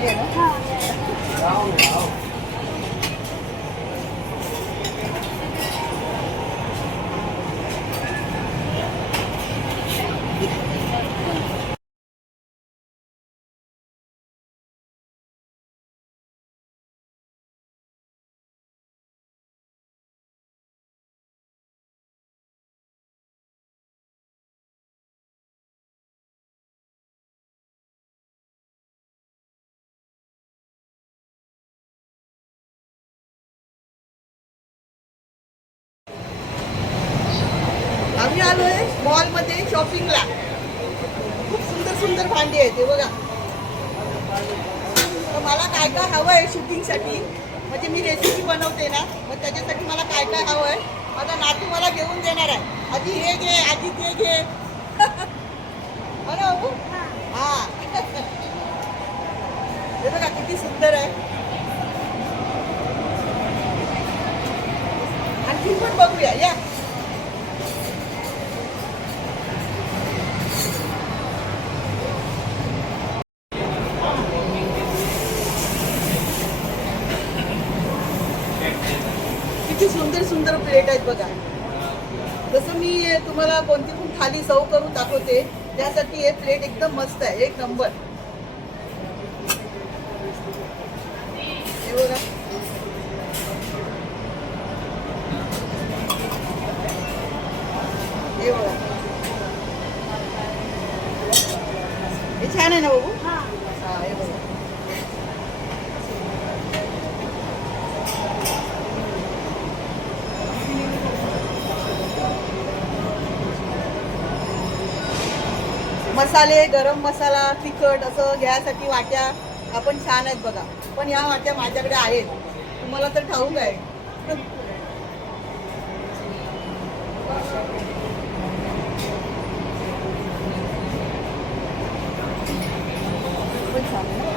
चांगली आहे ना. आम्ही आलोय मॉलमध्ये शॉपिंगला. खूप सुंदर सुंदर भांडी आहेत ते बघा. तर मला काय काय हवं आहे शूटिंगसाठी, म्हणजे मी रेसिपी बनवते ना, मग त्याच्यासाठी मला काय काय हवं आहे माझा नातू मला घेऊन देणार आहे. आधी हे घे, आधी ते घे. हो ना बाबू? हा. हे बघा किती सुंदर आहे. आणखी पण बघूया या. किती सुंदर सुंदर प्लेट आहेत बघा. जसं मी तुम्हाला कोणती पण थाली सर्व करून दाखवते त्यासाठी हे प्लेट एकदम मस्त आहे, एक नंबर. हे बघा. हे बघा, हे छान आहे ना बाबू? हा, हे बघा. मसाले, गरम मसाला, तिखट असं घ्यायसाठी वाट्या आपण छान आहेत बघा. पण या वाट्या माझ्याकडे आहेत, तुम्हाला तर ठाऊक आहे. पण छान आहे.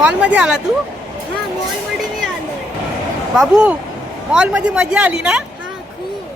मॉल मध्ये आला तू? हा मॉल मध्ये मी आलोय. बाबू, मॉल मध्ये मजा आली ना? हा खूप.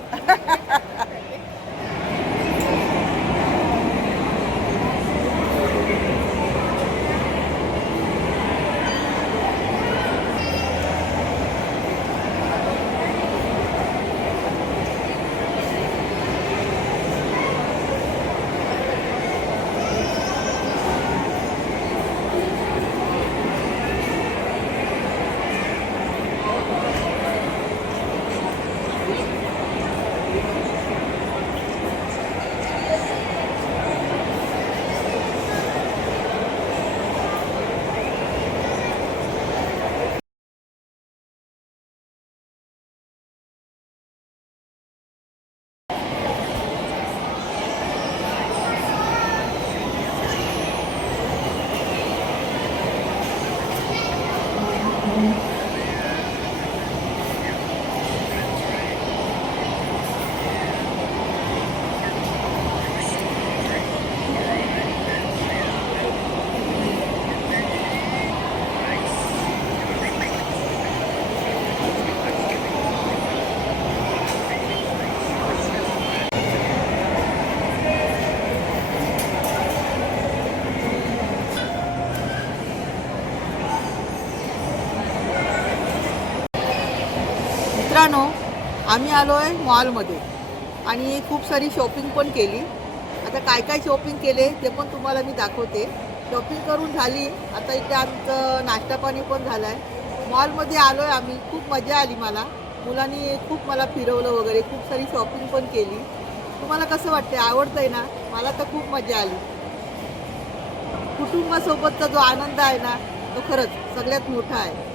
मित्रांनो, आम्ही आलो आहे मॉलमध्ये आणि खूप सारी शॉपिंग पण केली. आता काय काय शॉपिंग केले ते पण तुम्हाला मी दाखवते. शॉपिंग करून झाली, आता इथे आमचं नाश्ता पाणी पण झालं आहे. मॉलमध्ये आलो आहे आम्ही, खूप मजा आली मला. मुलांनी खूप मला फिरवलं वगैरे, खूप सारी शॉपिंग पण केली. तुम्हाला कसं वाटते? आवडतं आहे ना? मला तर खूप मजा आली. कुटुंबासोबतचा जो आनंद आहे ना, तो खरंच सगळ्यात मोठा आहे.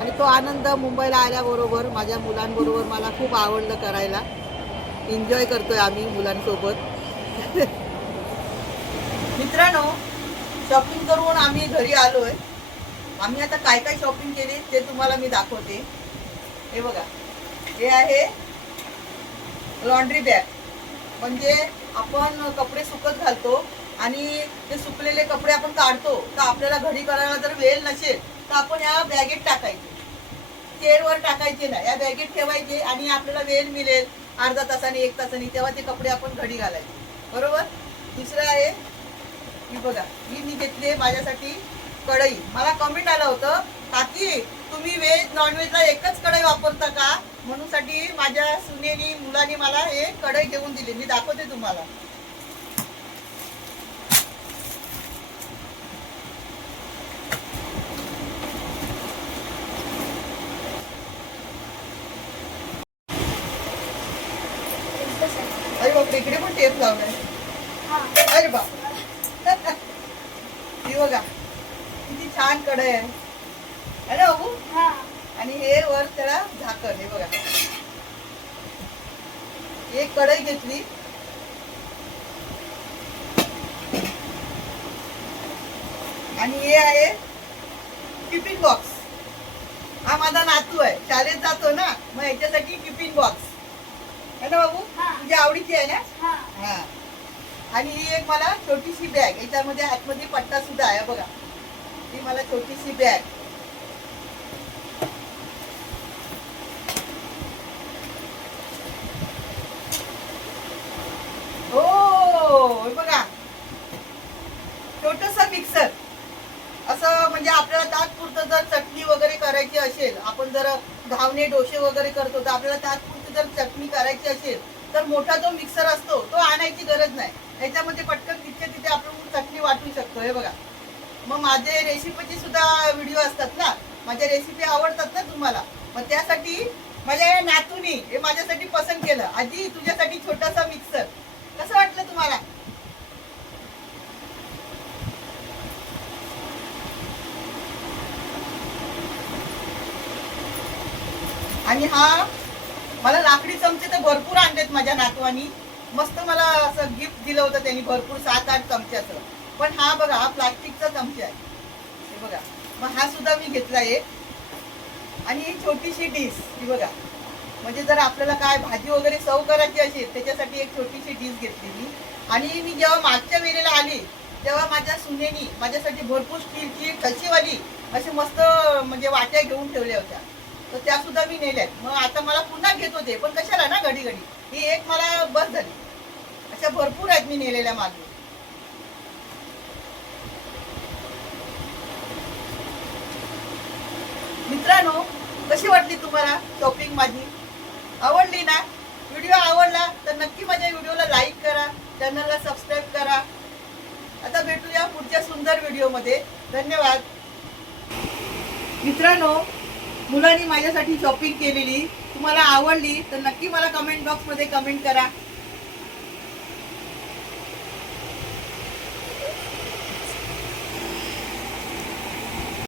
आणि तो आनंद मुंबईला आल्याबरोबर माझ्या मुलांबरोबर मला खूप आवडलं करायला. एन्जॉय करतोय आम्ही मुलांसोबत. मित्रांनो, शॉपिंग करून आम्ही घरी आलोय. आम्ही आता काय काय शॉपिंग केली ते तुम्हाला मी दाखवते. हे बघा, हे आहे लॉन्ड्री बॅग. म्हणजे आपण कपडे सुकत घालतो आणि ते सुकलेले कपडे आपण काढतो, तर आपल्याला घडी करायला जर वेळ नसेल तर आपण या बॅगेत टाकायचे. चेअरवर टाकायचे ना, या बॅगेत ठेवायचे आणि आपल्याला वेळ मिळेल अर्धा तासाने 1 तासाने तेव्हा ते कपडे आपण घडी घालायचे. बरोबर. दुसरं आहे, ही बघा, ही मी घेतली माझ्यासाठी कढई. मला कमेंट आलं होतं, काकी तुम्ही व्हेज नॉनव्हेजला एकच कढई वापरता का? म्हणून साठी माझ्या सुनेनी मुलांनी मला हे कढई घेऊन दिली. मी दाखवते तुम्हाला. अरे बाप, इकडे पण टेप लावलाय. अरे बाप. ही बघा किती छान कढई आहे. अरे बाबू. आणि हे वर त्याला झाकण. हे बघा, एक कढई घेतली आणि हे आहे टिफिन बॉक्स. हा माझा नातू आहे, शाळेत जातो ना, मग याच्यासाठी टिफिन बॉक्स आहे ना बाबू. तुझ्या आवडीची आहे ना? हा. आणि ही एक मला छोटीशी बॅग, याच्यामध्ये आतमध्ये पट्टा सुद्धा आहे बघा. ही मला छोटीशी बॅग. हो बघा, छोटस मिक्सर. असं म्हणजे आपल्याला तात्पुरतं जर चटणी वगैरे करायची असेल, आपण जर घावणे डोसे वगैरे करतो तर आपल्याला तात्पुरती जर चटणी करायची असेल तर मोठा जो मिक्सर असतो तो आणायची गरज नाही. याच्यामध्ये पटकन तिथे तिथे आपण चटणी वाटू शकतो. हे बघा. मग माझे रेसिपीचे सुद्धा व्हिडिओ असतात ना, माझ्या रेसिपी आवडतात ना तुम्हाला, मग त्यासाठी माझ्या या नातूनी हे माझ्यासाठी पसंत केलं. आजी तुझ्यासाठी छोटासा मिक्सर. कसं वाटलं तुम्हाला? आणि हा मला लाकडी चमचे तर भरपूर आणलेत माझ्या नातवानी. मस्त मला असं गिफ्ट दिलं होतं त्यांनी, भरपूर 7-8 चमच्याचं. पण हा बघा, हा प्लास्टिकचा चमचा आहे. हे बघा, मग हा सुद्धा मी घेतला एक. आणि ही छोटीशी डिश, ही बघा, म्हणजे जर आपल्याला काय भाजी वगैरे सर्व करायची असेल त्याच्यासाठी एक छोटीशी डिश घेतली मी. आणि मी जेव्हा मागच्या वेळेला आली तेव्हा माझ्या सुनेनी माझ्यासाठी भरपूर स्टीलची कळशीवाली अशी मस्त म्हणजे वाट्या घेऊन ठेवल्या होत्या. तर त्या सुद्धा मी नेल्यात. मग आता मला पुन्हा घेत होते, पण कशाला ना घडी घडी, ही एक मला बस झाली. अशा भरपूर आहेत मी नेलेल्या मागे. मित्रांनो, कशी वाटली तुम्हाला शॉपिंग माझी? आवडली ना? व्हिडिओ आवडला तर नक्की माझ्या व्हिडिओला लाईक करा, चॅनलला सबस्क्राईब करा. आता भेटूया पुढच्या सुंदर व्हिडिओमध्ये. धन्यवाद. मित्रांनो, मुलांनी माझ्यासाठी शॉपिंग केलेली तुम्हाला आवडली तर नक्की मला कमेंट बॉक्समध्ये कमेंट करा.